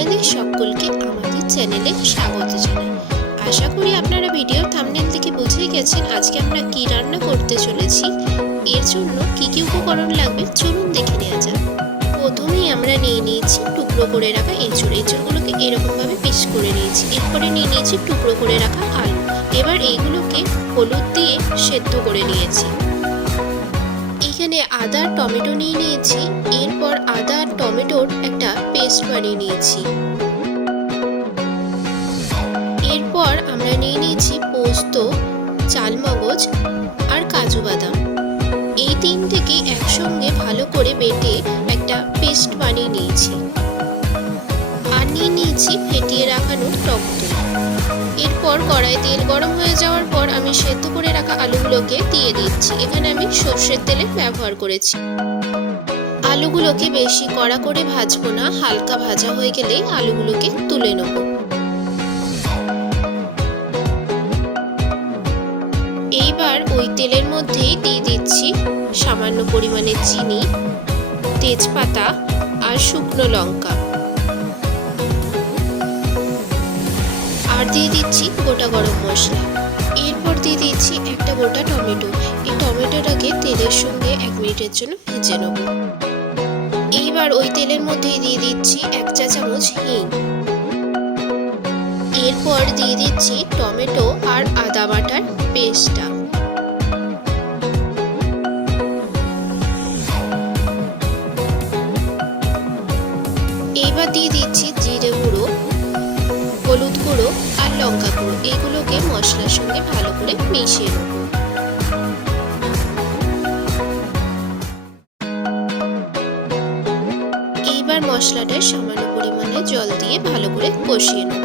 আপনাদের সকলকে আমাদের চ্যানেলে স্বাগত জানাই। আশা করি আপনারা ভিডিও থাম্বনেল থেকে বুঝেই গেছেন আজকে আমরা কি রান্না করতে চলেছি। এর জন্য কি কি উপকরণ লাগবে চলুন দেখে নেওয়া যাক। প্রথমেই আমরা নিয়ে নিয়েছি টুকরো করে রাখা এঁচড়। এঁচড়গুলোকে এরকমভাবে পিস করে নিয়েছি। এরপরে নিয়ে নিয়েছি টুকরো করে রাখা আলু। এবার এইগুলোকে হলুদ দিয়ে সেদ্ধ করে নিয়েছি। এখানে আদা টমেটো নিয়ে নিয়েছি। এরপর আদা আর টমেটোর একটা পেস্ট বানিয়ে নিয়েছি। এরপর আমরা নিয়ে নিয়েছি পোস্ত, চালমগজ আর কাজু বাদাম। এই তিনটেকে একসঙ্গে ভালো করে বেটে একটা পেস্ট বানিয়ে নিয়েছি। আর নিয়ে নিয়েছি ফেটিয়ে রাখানো টক দই। এরপর কড়াইয়ে তেল গরম হয়ে যাওয়ার পর আমি সেদ্ধ করে রাখা আলুগুলোকে দিয়ে দিচ্ছি। এখানে আমি সর্ষের তেলে ব্যবহার করেছি। আলুগুলোকে বেশি কড়া করে ভাজবো না, হালকা ভাজা হয়ে গেলে আলুগুলোকে তুলে নেব। এইবার ওই তেলের মধ্যেই দিয়ে দিচ্ছি সামান্য পরিমাণে চিনি, তেজপাতা আর শুকনো লঙ্কা। আর দিয়ে দিচ্ছি গোটা গরম মশলা। এরপর দিয়ে দিচ্ছি একটা গোটা টমেটো। এই টমেটোটাকে তেলের সঙ্গে 1 মিনিটের জন্য ভেজে নেব। এইবার ওই তেলের মধ্যেই দিয়ে দিচ্ছি 1 চা চামচ হিং। এরপর দিয়ে দিচ্ছি টমেটো আর আদা বাটার পেস্টটা। এইবার দিয়ে দিচ্ছি জিরে গুঁড়ো, হলুদ গুঁড়ো আর লঙ্কা গুঁড়ো। এগুলোকে মশলার সঙ্গে ভালো করে মিশিয়ে নেব। এইবার মশলাটা সামান্য পরিমাণে জল দিয়ে ভালো করে কষিয়ে নেব।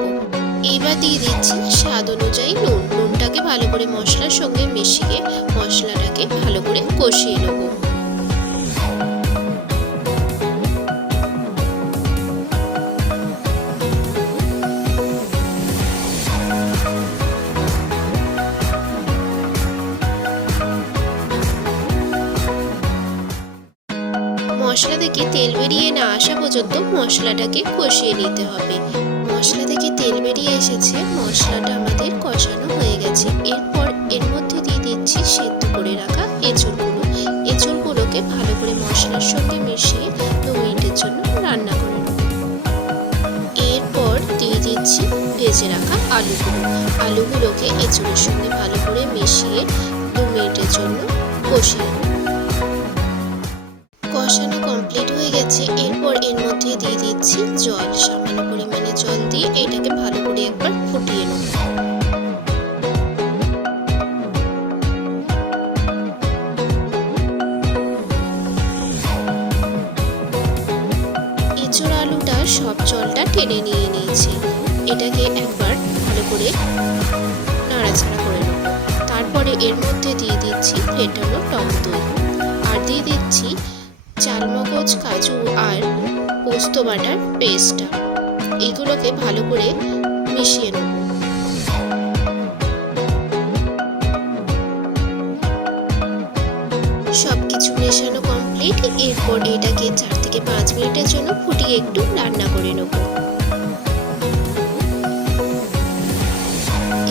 এইবার দিয়ে দিচ্ছি স্বাদ অনুযায়ী নুন। নুনটাকে ভালো করে মশলার সঙ্গে মিশিয়ে মশলাটাকে ভালো করে কষিয়ে নেব। মশলা থেকে তেল বেরিয়ে না আসা পর্যন্ত মশলাটাকে কষিয়ে নিতে হবে। মশলা থেকে তেল বেরিয়ে এসেছে, মশলাটা আমাদের কষানো হয়ে গেছে। এরপর এর মধ্যে দিয়ে দিচ্ছি সেদ্ধ করে রাখা এঁচড়গুলো। এঁচড়গুলোকে ভালো করে মশলার সঙ্গে মিশিয়ে 2 মিনিটের জন্য রান্না করে নেব। এরপর দিয়ে দিচ্ছি ভেজে রাখা আলুগুলোকে এঁচড়ের সঙ্গে ভালো করে মিশিয়ে 2 মিনিটের জন্য কষিয়ে নেব। কষানো কমপ্লিট হয়ে গেছে। এরপর এর মধ্যে দিয়ে দিচ্ছি জল। সামান্য পরিমাণে জল দিয়ে এটাকে ভালো করে একবার ফুটিয়ে নেব। এঁচড় আলুটা সব জলটা টেনে নিয়ে নিয়েছে। এটাকে একবার ভালো করে নাড়াচাড়া করে নেব। তারপরে এর মধ্যে দিয়ে দিচ্ছি ফেটানো টক দই। আর দিয়ে দিচ্ছি চালমগজ, কাজু আর পোস্ত বাটার পেস্টটা। এগুলোকে ভালো করে মিশিয়ে নেব। সবকিছু মেশানো কমপ্লিট। এরপর এটাকে 4 থেকে 5 মিনিটের জন্য ফুটিয়ে একটু রান্না করে নেব।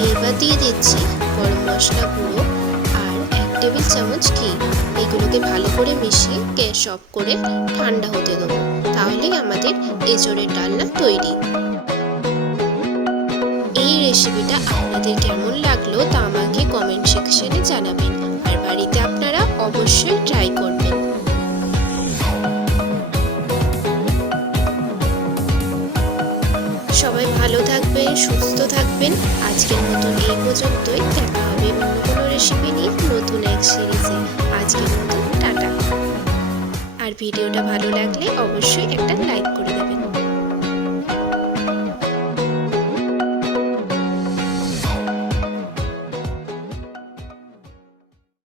এবার দিয়ে দিচ্ছি গরম মশলা গুঁড়ো আর 1 টেবিল চামচ ঘি। এগুলোকে ভালো করে মিশিয়ে গ্যাস অফ করে ঠান্ডা হতে দেবো। তাহলেই আমাদের এঁচড়ের ডালনা তৈরি। এই রেসিপিটা আপনাদের কেমন লাগলো তা আমাকে কমেন্ট সেকশনে জানাবেন। আর বাড়িতে আপনারা অবশ্যই ট্রাই করবেন। সবাই ভালো থাকবেন, সুস্থ থাকবেন। আজকের মতন এই পর্যন্তই। দেখা হবে অন্য কোনো রেসিপি নিয়ে নতুন এক সিরিজে। আজকের মতো টাটা। আর ভিডিওটা ভালো লাগলে অবশ্যই একটা লাইক করে দেবেন।